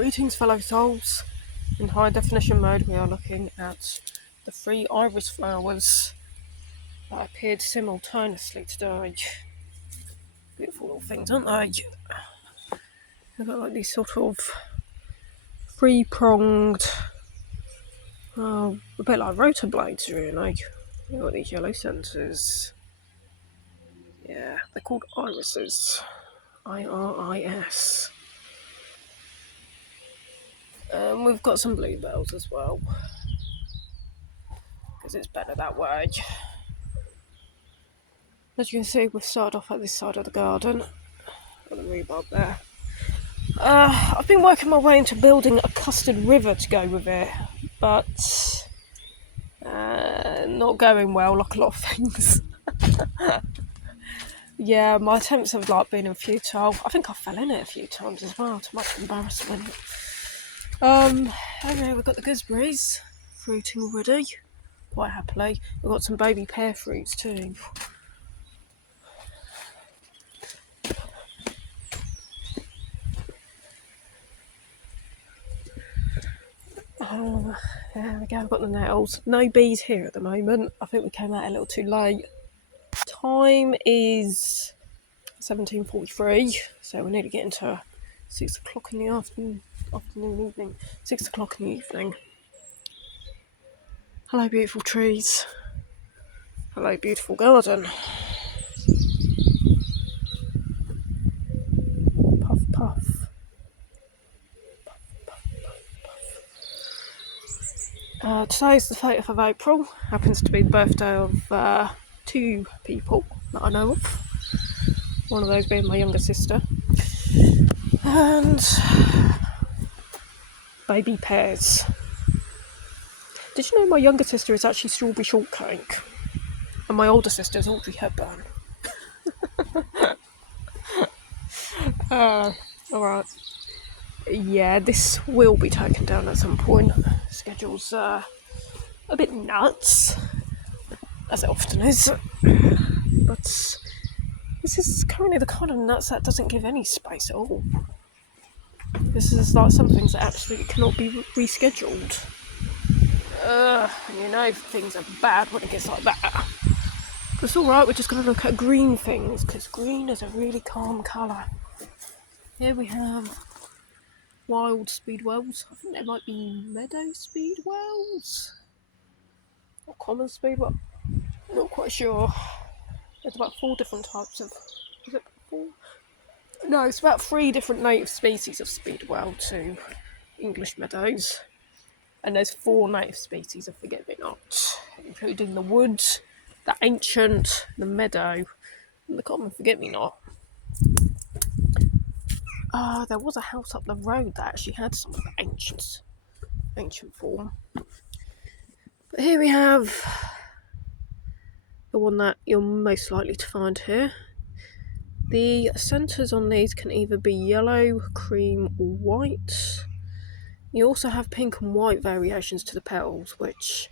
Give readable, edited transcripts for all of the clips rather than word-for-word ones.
Greetings, fellow souls. In high definition mode, we are looking at the 3 iris flowers that appeared simultaneously today. Beautiful little things, aren't they? They've got like these sort of 3-pronged, a bit like rotor blades, really. They've got these yellow centres. Yeah, they're called irises. IRIS. We've got some bluebells as well, because it's better that way. As you can see, we've started off at this side of the garden. Got the rhubarb there. I've been working my way into building a custard river to go with it, but not going well, like a lot of things. Yeah, my attempts have been futile. I think I fell in it a few times as well, to much embarrassment. Anyway, we've got the gooseberries fruiting already, quite happily. We've got some baby pear fruits too. There we go, I've got the nettles. No bees here at the moment. I think we came out a little too late. Time is 17:43, so we're nearly getting to 6 o'clock in the afternoon, evening. 6 o'clock in the evening. Hello, beautiful trees. Hello, beautiful garden. Puff, puff. Today's the 30th of April. Happens to be the birthday of 2 people that I know of. One of those being my younger sister. And baby pears. Did you know my younger sister is actually Strawberry Shortcake? And my older sister is Audrey Hepburn. Alright. Yeah, this will be taken down at some point. Schedule's a bit nuts, as it often is. But this is currently the kind of nuts that doesn't give any space at all. This is like some things that absolutely cannot be rescheduled. You know things are bad when it gets like that. But it's alright, we're just going to look at green things, because green is a really calm colour. Here we have wild speedwells. I think they might be meadow speedwells. Or common speedwell. Not quite sure. There's about 4 different types of... Is it 4? No, it's about 3 different native species of speedwell to English meadows. And there's 4 native species of forget-me-not, including the wood, the ancient, the meadow, and the common forget-me-not. There was a house up the road that actually had some of the ancient form. But here we have the one that you're most likely to find here. The centres on these can either be yellow, cream, or white. You also have pink and white variations to the petals, which,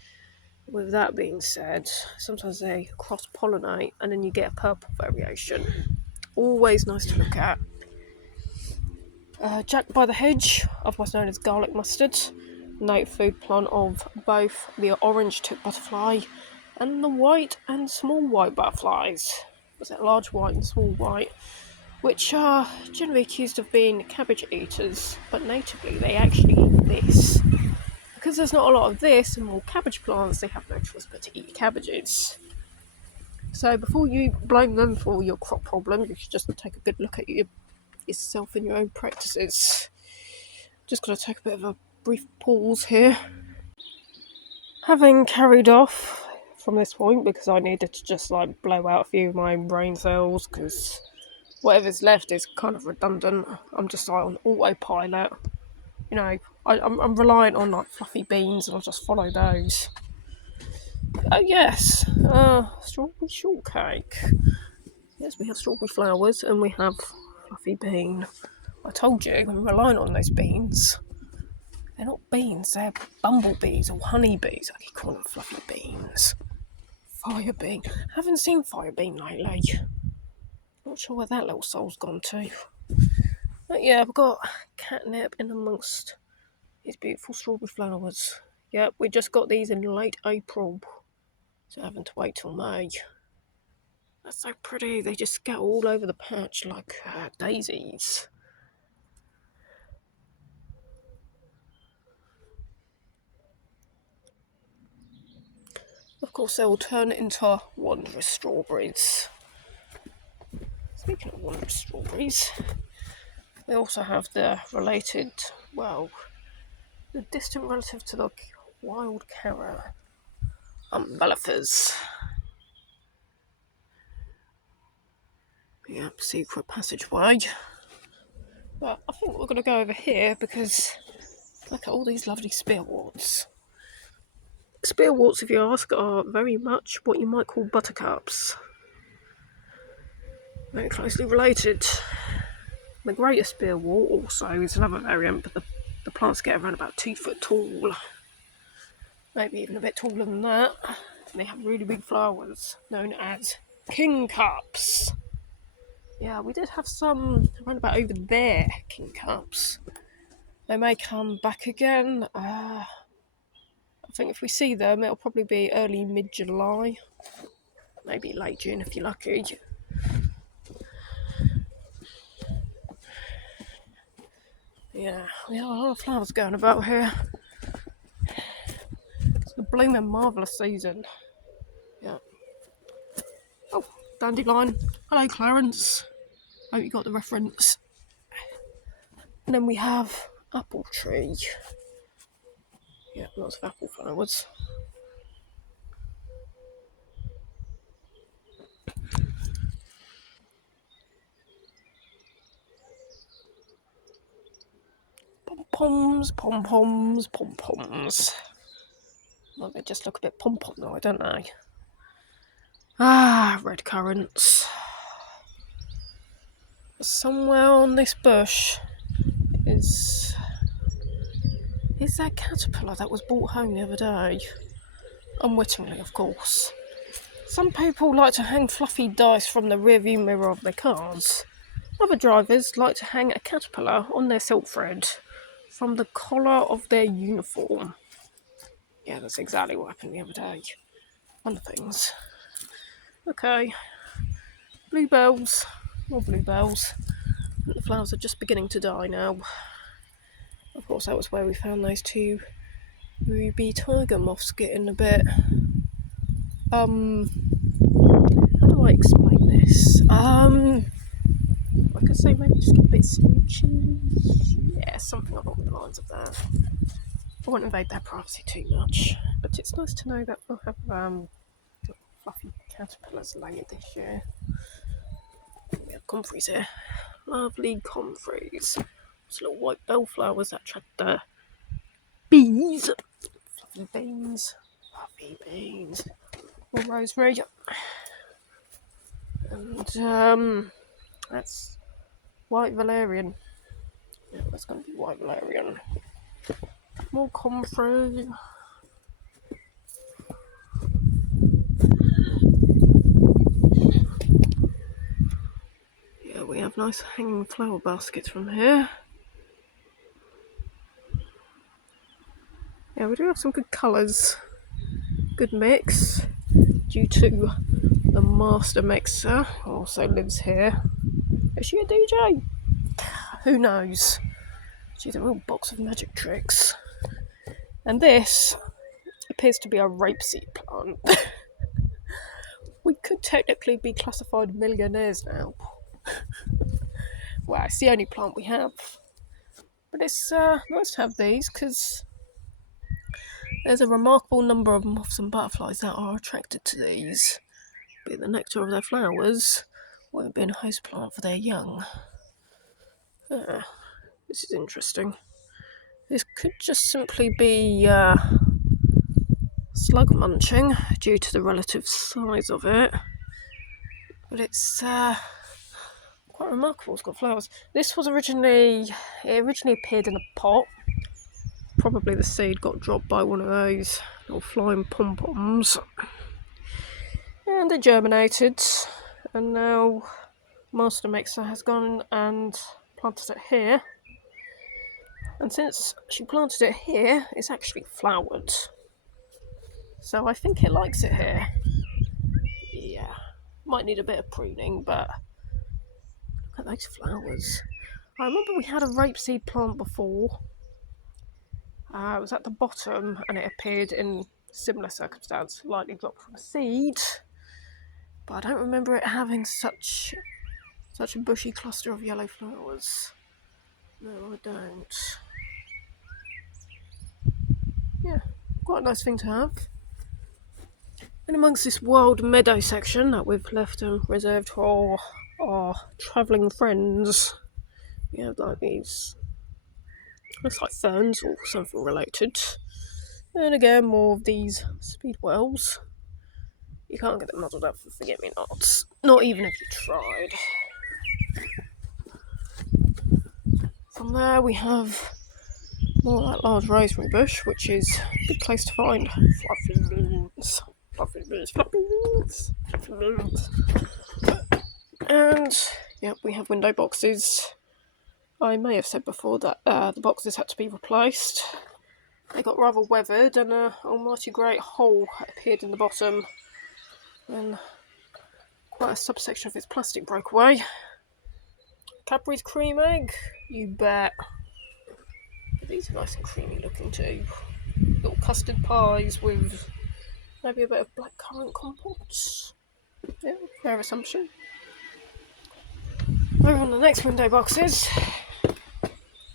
with that being said, sometimes they cross-pollinate and then you get a purple variation. Always nice to look at. Jack by the hedge, otherwise known as garlic mustard, native food plant of both the orange tip butterfly and the white and small white butterflies. Was it large white and small white? Which are generally accused of being cabbage eaters, but natively they actually eat this. Because there's not a lot of this and more cabbage plants, they have no choice but to eat cabbages. So before you blame them for your crop problem, you should just take a good look at yourself and your own practices. Just got to take a bit of a brief pause here. Having carried off from this point, because I needed to just blow out a few of my own brain cells, because whatever's left is kind of redundant. I'm just on autopilot. You know, I'm reliant on fluffy beans, and I'll just follow those. Oh yes, strawberry shortcake. Yes, we have strawberry flowers and we have fluffy bean. I told you, I'm reliant on those beans. They're not beans, they're bumblebees or honeybees. I keep calling them fluffy beans. Firebean. Haven't seen Firebean lately. Not sure where that little soul's gone to. But yeah, I've got catnip in amongst these beautiful strawberry flowers. Yep, we just got these in late April, so having to wait till May. They're so pretty, they just get all over the patch like daisies. Of course, they will turn into wondrous strawberries. Speaking of wondrous strawberries, we also have the related, well, the distant relative to the wild carrot, umbellifers. Yep, secret passageway. But I think we're going to go over here because look at all these lovely spearworts. Spearworts, if you ask, are very much what you might call buttercups. Very closely related. The greater spearwort also is another variant, but the plants get around about 2 foot tall. Maybe even a bit taller than that. And they have really big flowers known as kingcups. Yeah, we did have some around about over there, kingcups. They may come back again. I think if we see them, it'll probably be early mid-July. Maybe late June if you're lucky. Yeah, we have a lot of flowers going about here. It's the blooming marvellous season. Yeah. Oh, dandelion. Hello, Clarence. Hope you got the reference. And then we have apple tree. Yeah, lots of apple flowers. Pom-poms, pom-poms, pom-poms. Well, they just look a bit pom-pom now, don't they? Ah, red currants. Somewhere on this bush is that caterpillar that was brought home the other day. Unwittingly, of course. Some people like to hang fluffy dice from the rearview mirror of their cars. Other drivers like to hang a caterpillar on their silk thread from the collar of their uniform. Yeah, that's exactly what happened the other day. One of the things. Okay. Bluebells. More bluebells. The flowers are just beginning to die now. Of course, that was where we found those two ruby tiger moths getting a bit... how do I explain this? I could say maybe just get a bit smoochy. Yeah, something along the lines of that. I won't invade their privacy too much, but it's nice to know that we'll have fluffy caterpillars later this year. We have comfreys here. Lovely comfreys. Those little white bellflowers that attract the bees. Fluffy beans. Fluffy beans. More rosemary. And that's white valerian. Yeah, that's going to be white valerian. More comfrey. Yeah, we have nice hanging flower baskets from here. Yeah, we do have some good colours. Good mix. Due to the master mixer, who also lives here. Is she a DJ? Who knows? She's a real box of magic tricks. And this appears to be a rapeseed plant. We could technically be classified millionaires now. Well, it's the only plant we have. But it's nice to have these because there's a remarkable number of moths and butterflies that are attracted to these. Be it the nectar of their flowers, or it being a host plant for their young. This is interesting. This could just simply be slug munching due to the relative size of it. But it's quite remarkable. It's got flowers. This was originally appeared in a pot. Probably the seed got dropped by one of those little flying pom-poms. And it germinated. And now Master Mixer has gone and planted it here. And since she planted it here, it's actually flowered. So I think it likes it here. Yeah, might need a bit of pruning, but look at those flowers. I remember we had a rapeseed plant before. It was at the bottom and it appeared in similar circumstance, lightly dropped from a seed. But I don't remember it having such a bushy cluster of yellow flowers. No, I don't. Yeah, quite a nice thing to have. And amongst this wild meadow section that we've left reserved for our travelling friends, we have like these, looks like ferns or something related. And again, more of these speedwells. You can't get them muddled up for forget-me-nots, not even if you tried. From there we have more of that large rosemary bush, which is a good place to find fluffy beans. Fluffy beans, fluffy beans, fluffy beans. And yeah, we have window boxes. I may have said before that the boxes had to be replaced. They got rather weathered and an almighty great hole appeared in the bottom. And quite a subsection of its plastic broke away. Cadbury's cream egg, you bet. These are nice and creamy looking too. Little custard pies with maybe a bit of blackcurrant compote. Yeah, fair assumption. Over on the next window boxes.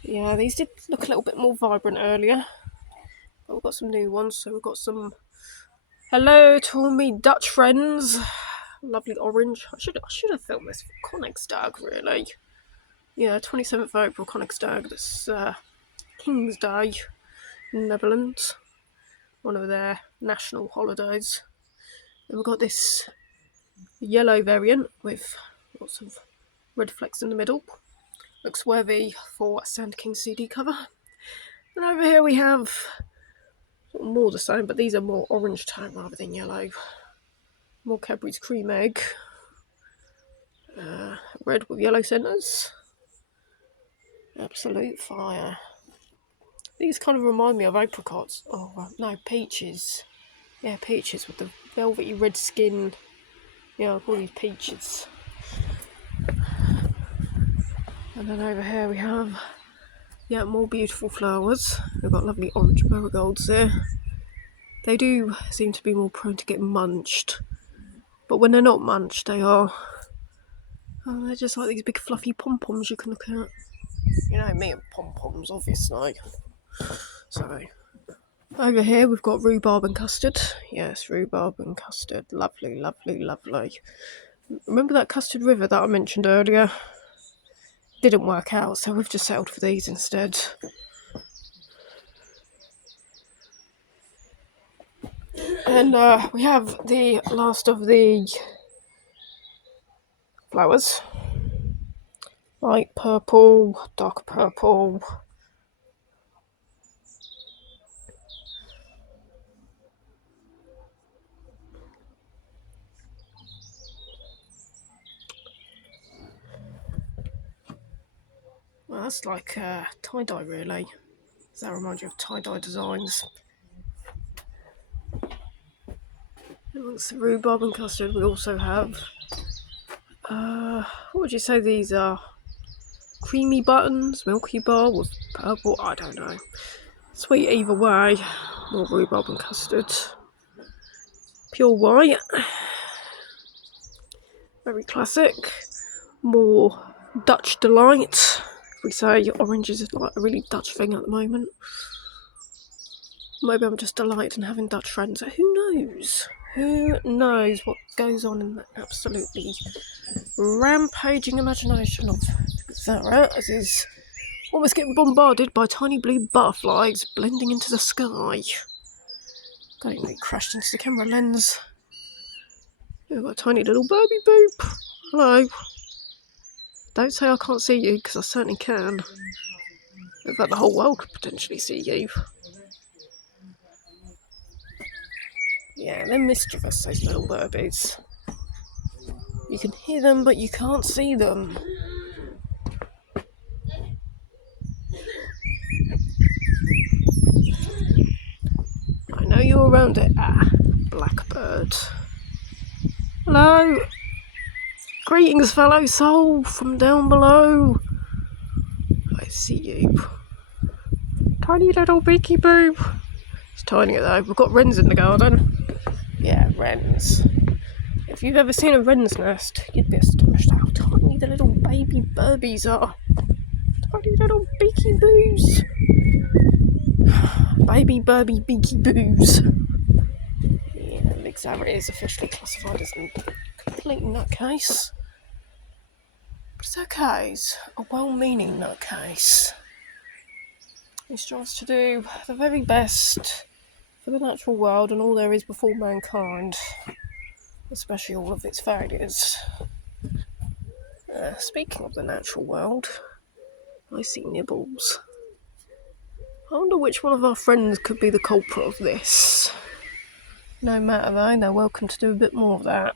Yeah, these did look a little bit more vibrant earlier. But we've got some new ones, so we've got some hello to all me Dutch friends. Lovely orange. I should have filmed this for Koningsdag, really. Yeah, 27th of April, Koningsdag. That's King's Day in the Netherlands. One of their national holidays. And we've got this yellow variant with lots of red flecks in the middle. Looks worthy for a Sand King CD cover. And over here we have more the same, but these are more orange tone rather than yellow. More Cadbury's cream egg. Red with yellow centres. Absolute fire. These kind of remind me of apricots. Oh, no, peaches. Yeah, peaches with the velvety red skin. Yeah, all these peaches. And then over here we have, yeah, more beautiful flowers. We've got lovely orange marigolds there. They do seem to be more prone to get munched. But when they're not munched, they're just like these big fluffy pom-poms you can look at. You know me and pom-poms, obviously. So, over here we've got rhubarb and custard. Yes, rhubarb and custard. Lovely, lovely, lovely. Remember that custard river that I mentioned earlier? Didn't work out, so we've just settled for these instead. And we have the last of the flowers. Light purple, dark purple. Well, that's like tie-dye, really. Does that remind you of tie-dye designs? Amongst the rhubarb and custard, we also have, what would you say these are? Creamy buttons, milky bar with purple, I don't know. Sweet either way. More rhubarb and custard. Pure white. Very classic. More Dutch delight. We say orange is like a really Dutch thing at the moment. Maybe I'm just delighted in having Dutch friends. Who knows? Who knows what goes on in the absolutely rampaging imagination of Zara as is almost getting bombarded by tiny blue butterflies blending into the sky. God, it crashed into the camera lens. We've got a tiny little baby boop. Hello. Don't say I can't see you, because I certainly can. In fact, the whole world could potentially see you. Yeah, they're mischievous, those little burbies. You can hear them, but you can't see them. I know you're around it. Ah, blackbird. Hello. Greetings, fellow soul from down below. I see you. Tiny little beaky boo. It's tiny though. We've got wrens in the garden. Yeah, wrens. If you've ever seen a wren's nest, you'd be astonished how tiny the little baby burbies are. Tiny little beaky boos. Baby burby beaky boos. Yeah, Big Sarah is officially classified as a complete nutcase. But it's okay, he's a well-meaning nutcase. He strives to do the very best for the natural world and all there is before mankind, especially all of its failures. Speaking of the natural world, I see Nibbles. I wonder which one of our friends could be the culprit of this. No matter though, they're welcome to do a bit more of that.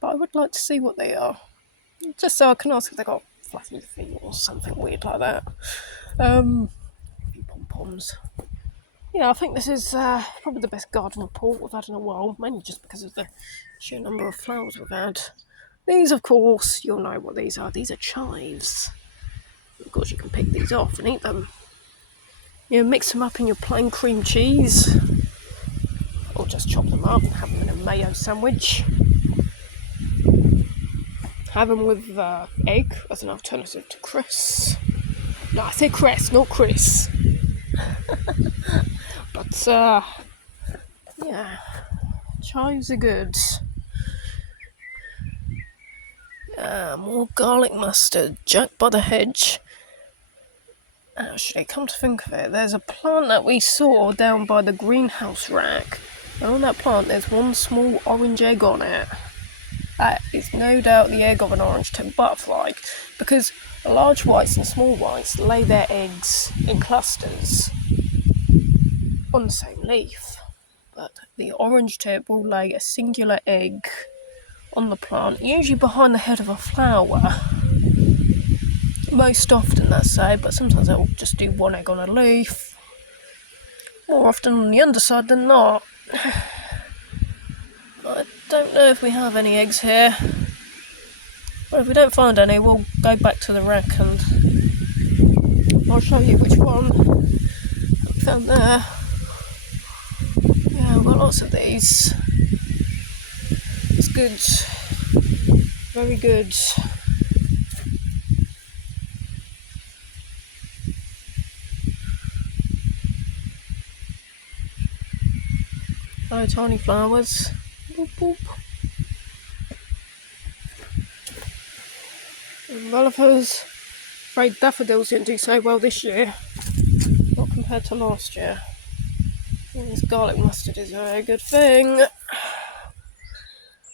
But I would like to see what they are. Just so I can ask if they've got fluffy feet or something weird like that. Pom-poms. Yeah, I think this is probably the best garden report we've had in a while, mainly just because of the sheer number of flowers we've had. These, of course, you'll know what these are. These are chives. Of course, you can pick these off and eat them. You mix them up in your plain cream cheese, or just chop them up and have them in a mayo sandwich. Have them with egg as an alternative to Chris. No, I say Chris, not Chris. But, yeah, chives are good. More garlic mustard, Jack by the hedge. Actually, come to think of it, there's a plant that we saw down by the greenhouse rack, and on that plant there's one small orange egg on it. That is no doubt the egg of an orange-tipped butterfly, because the large whites and small whites lay their eggs in clusters on the same leaf, but the orange tip will lay a singular egg on the plant, usually behind the head of a flower. Most often, let's say, but sometimes they'll just do one egg on a leaf. More often on the underside than not. I don't know if we have any eggs here. But if we don't find any, we'll go back to the rack and I'll show you which one we found there. Yeah, we've got lots of these. It's good. Very good. Oh, tiny flowers. Boop, boop. Relifers. Afraid daffodils didn't do so well this year. Not compared to last year. And this garlic mustard is a very good thing.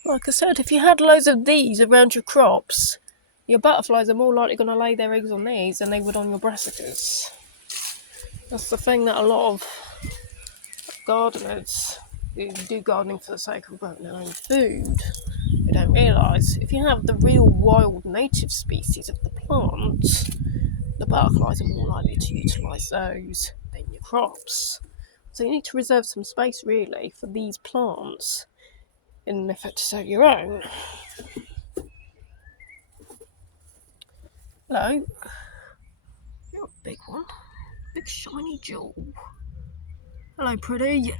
Like I said, if you had loads of these around your crops, your butterflies are more likely going to lay their eggs on these than they would on your brassicas. That's the thing that a lot of gardeners who do gardening for the sake of growing their own food, they don't realise. If you have the real wild native species of the plant, the butterflies are more likely to utilise those than your crops. So you need to reserve some space really for these plants in an effort to save your own. Hello. You're a big one. Big shiny jewel. Hello, pretty.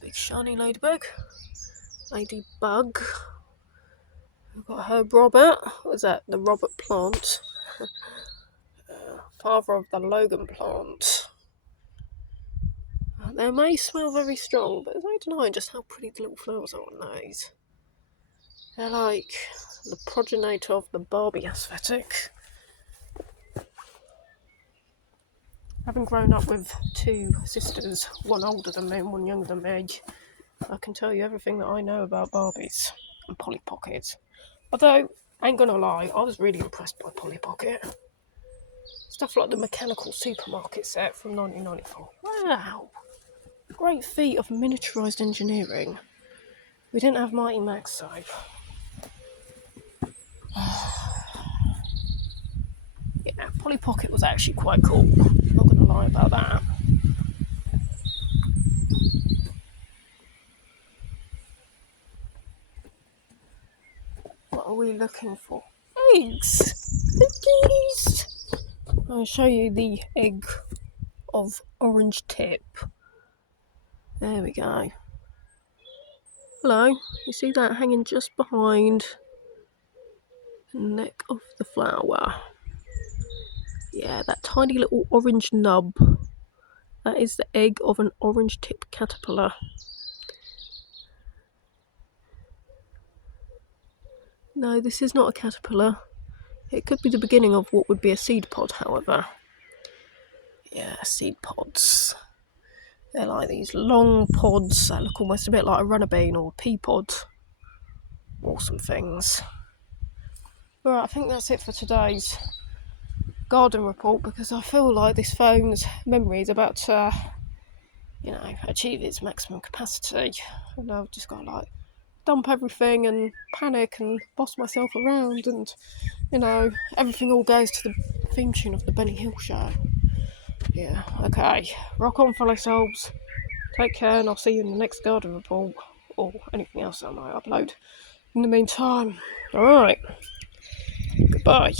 Big shiny ladybug. Ladybug. We've got Herb Robert. What was that? The Robert plant. Father of the Logan plant. They may smell very strong, but there's no denying just how pretty the little flowers are on those. They're like the progenitor of the Barbie aesthetic. Having grown up with two sisters, one older than me and one younger than me, I can tell you everything that I know about Barbies and Polly Pocket. Although, ain't gonna lie, I was really impressed by Polly Pocket. Stuff like the mechanical supermarket set from 1994. Wow! Great feat of miniaturised engineering. We didn't have Mighty Max though. Polly Pocket was actually quite cool. Not gonna lie about that. What are we looking for? Eggs! Cookies! I'll show you the egg of orange tip. There we go. Hello, you see that hanging just behind the neck of the flower? Yeah, that tiny little orange nub. That is the egg of an orange tip caterpillar. No, this is not a caterpillar. It could be the beginning of what would be a seed pod, however. Yeah, seed pods. They're like these long pods that look almost a bit like a runner bean or a pea pod. Awesome things. Right, I think that's it for today's garden report, because I feel like this phone's memory is about to, achieve its maximum capacity. And I've just got to dump everything and panic and boss myself around, and everything all goes to the theme tune of the Benny Hill show. Yeah, okay. Rock on, fellow souls. Take care, and I'll see you in the next garden report, or anything else I might upload in the meantime. Alright. Goodbye.